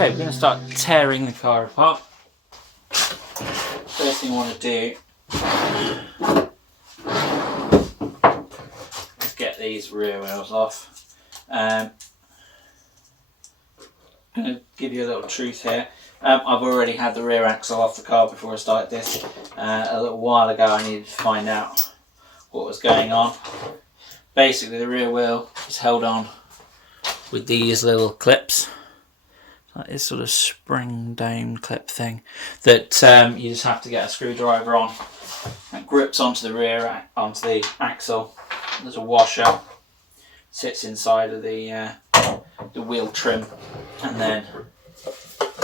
Okay, we're going to start tearing the car apart. First thing I want to do is get these rear wheels off. I'm going to give you a little truth here. I've already had the rear axle off the car before I started this. A little while ago I needed to find out what was going on. Basically the rear wheel is held on with these little clips. Like this sort of spring dome clip thing that you just have to get a screwdriver on. It grips onto the rear, onto the axle. There's a washer, sits inside of the wheel trim, and then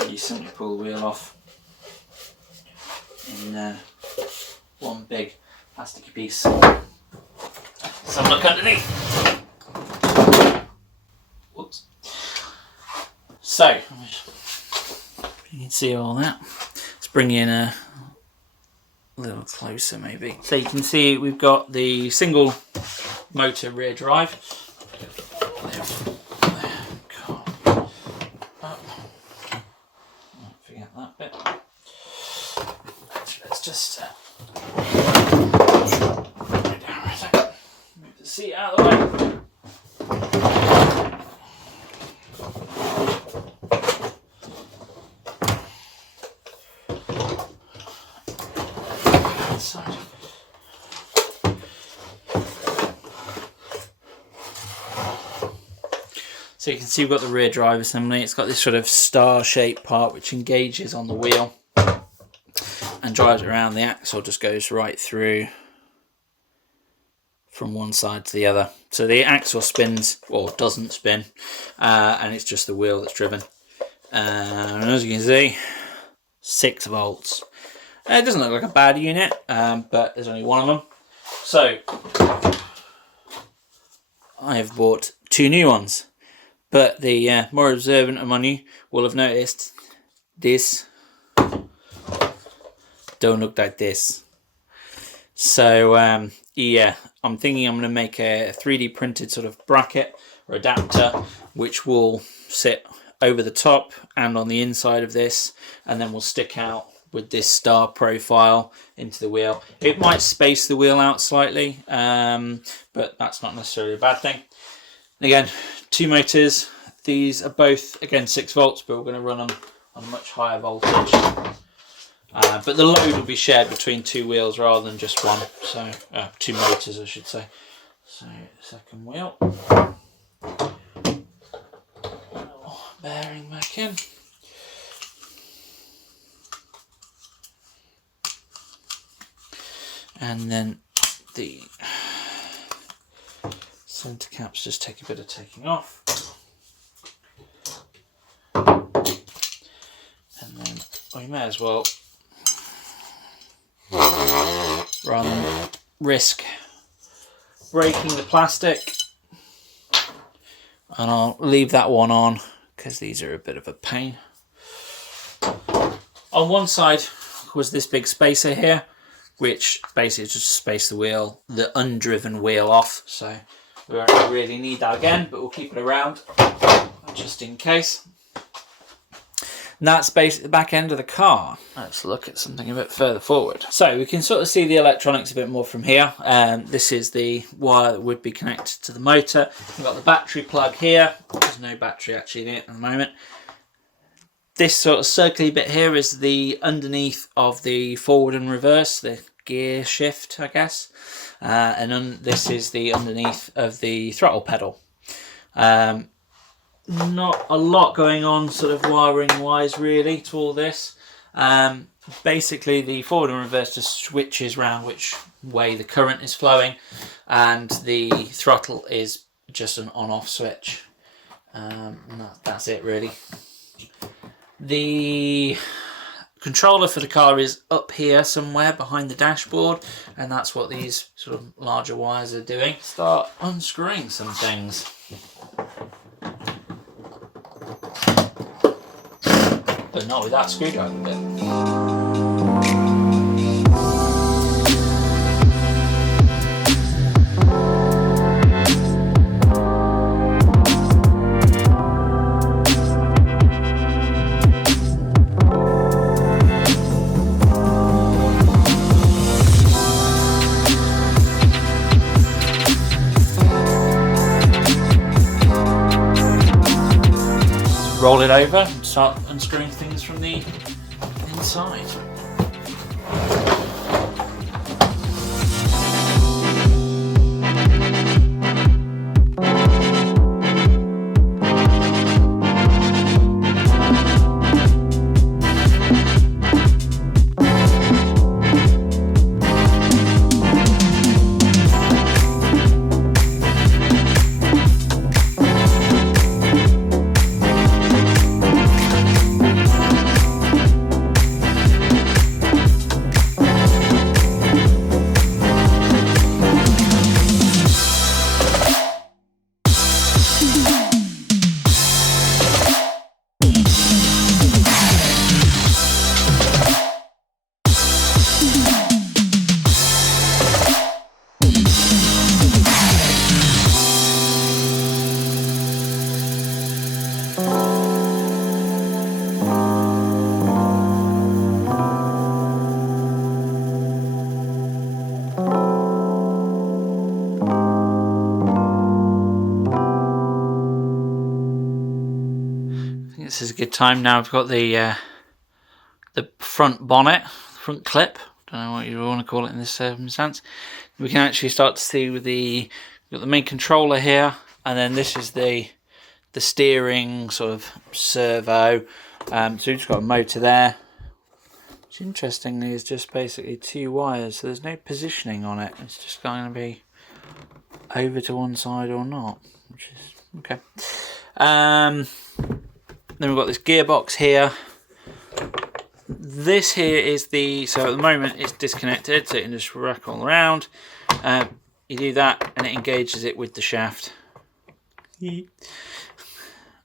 you simply pull the wheel off in one big plasticky piece. Let's have a look underneath. Whoops. So, you can see all that. Let's bring in a little closer maybe. So you can see we've got the single motor rear drive. Forget that bit. Let's just move the seat out of the way. So you can see we've got the rear drive assembly. It's got this sort of star-shaped part which engages on the wheel and drives it around. The axle just goes right through from one side to the other. So the axle spins, or doesn't spin, and it's just the wheel that's driven. And as you can see, 6 volts. It doesn't look like a bad unit, but there's only one of them. So I have bought 2 new ones. But the more observant among you will have noticed this don't look like this. So yeah, I'm thinking I'm going to make a 3D printed sort of bracket or adapter which will sit over the top and on the inside of this, and then will stick out with this star profile into the wheel. It might space the wheel out slightly, but that's not necessarily a bad thing. Again, 2 motors. These are both, again, 6 volts, but we're going to run on a much higher voltage. But the load will be shared between 2 wheels rather than just one. So 2 motors, I should say. So second wheel. Bearing back in. And then the centre caps just take a bit of taking off. And then we may as well, rather than risk breaking the plastic, and I'll leave that one on because these are a bit of a pain. On one side was this big spacer here, which basically just spaced the wheel, the undriven wheel off, so we won't really need that again, but we'll keep it around just in case. And that's basically the back end of the car. Let's look at something a bit further forward. So we can sort of see the electronics a bit more from here. This is the wire that would be connected to the motor. We've got the battery plug here. There's no battery actually in it at the moment. This sort of circly bit here is the underneath of the forward and reverse, the gear shift, I guess. And this is the underneath of the throttle pedal. Not a lot going on sort of wiring wise really to all this. Basically the forward and reverse just switches around which way the current is flowing, and the throttle is just an on-off switch. And that's it really. The controller for the car is up here somewhere behind the dashboard, and that's what these sort of larger wires are doing. Start unscrewing some things. But not with that screwdriver bit. roll it over and start unscrewing things from the inside. This is a good time. Now I've got the front bonnet, front clip, don't know what you want to call it in this circumstance. We can actually start to see with we've got the main controller here, and then this is the steering sort of servo. So we've just got a motor there, which interestingly is just basically 2 wires, so there's no positioning on it. It's just going to be over to one side or not, which is okay. Then we've got this gearbox here. This here is so at the moment it's disconnected, so you can just rack all around. You do that and it engages it with the shaft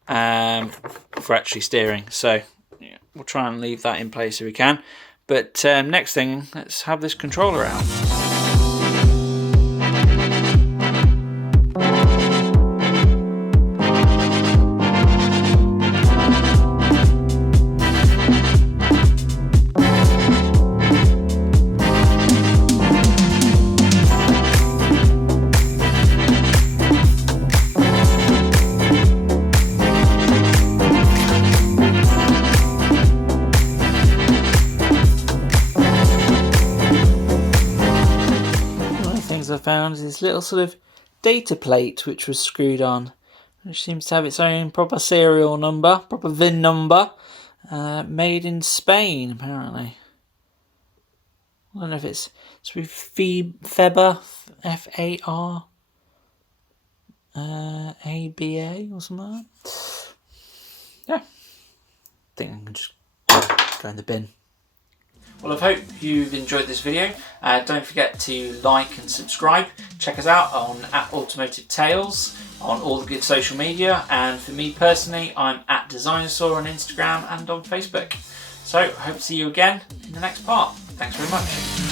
for actually steering. So yeah, we'll try and leave that in place if we can. But next thing, let's have this controller out. I found this little sort of data plate which was screwed on, which seems to have its own proper serial number, proper VIN number, made in Spain apparently. I don't know if it's with Feber, F-A-R A-B-A or something like that. Yeah, I think I can just go in the bin. Well, I hope you've enjoyed this video. Don't forget to like and subscribe. Check us out on @Automotive Tales on all the good social media. And for me personally, I'm @Designasaw on Instagram and on Facebook. So, hope to see you again in the next part. Thanks very much.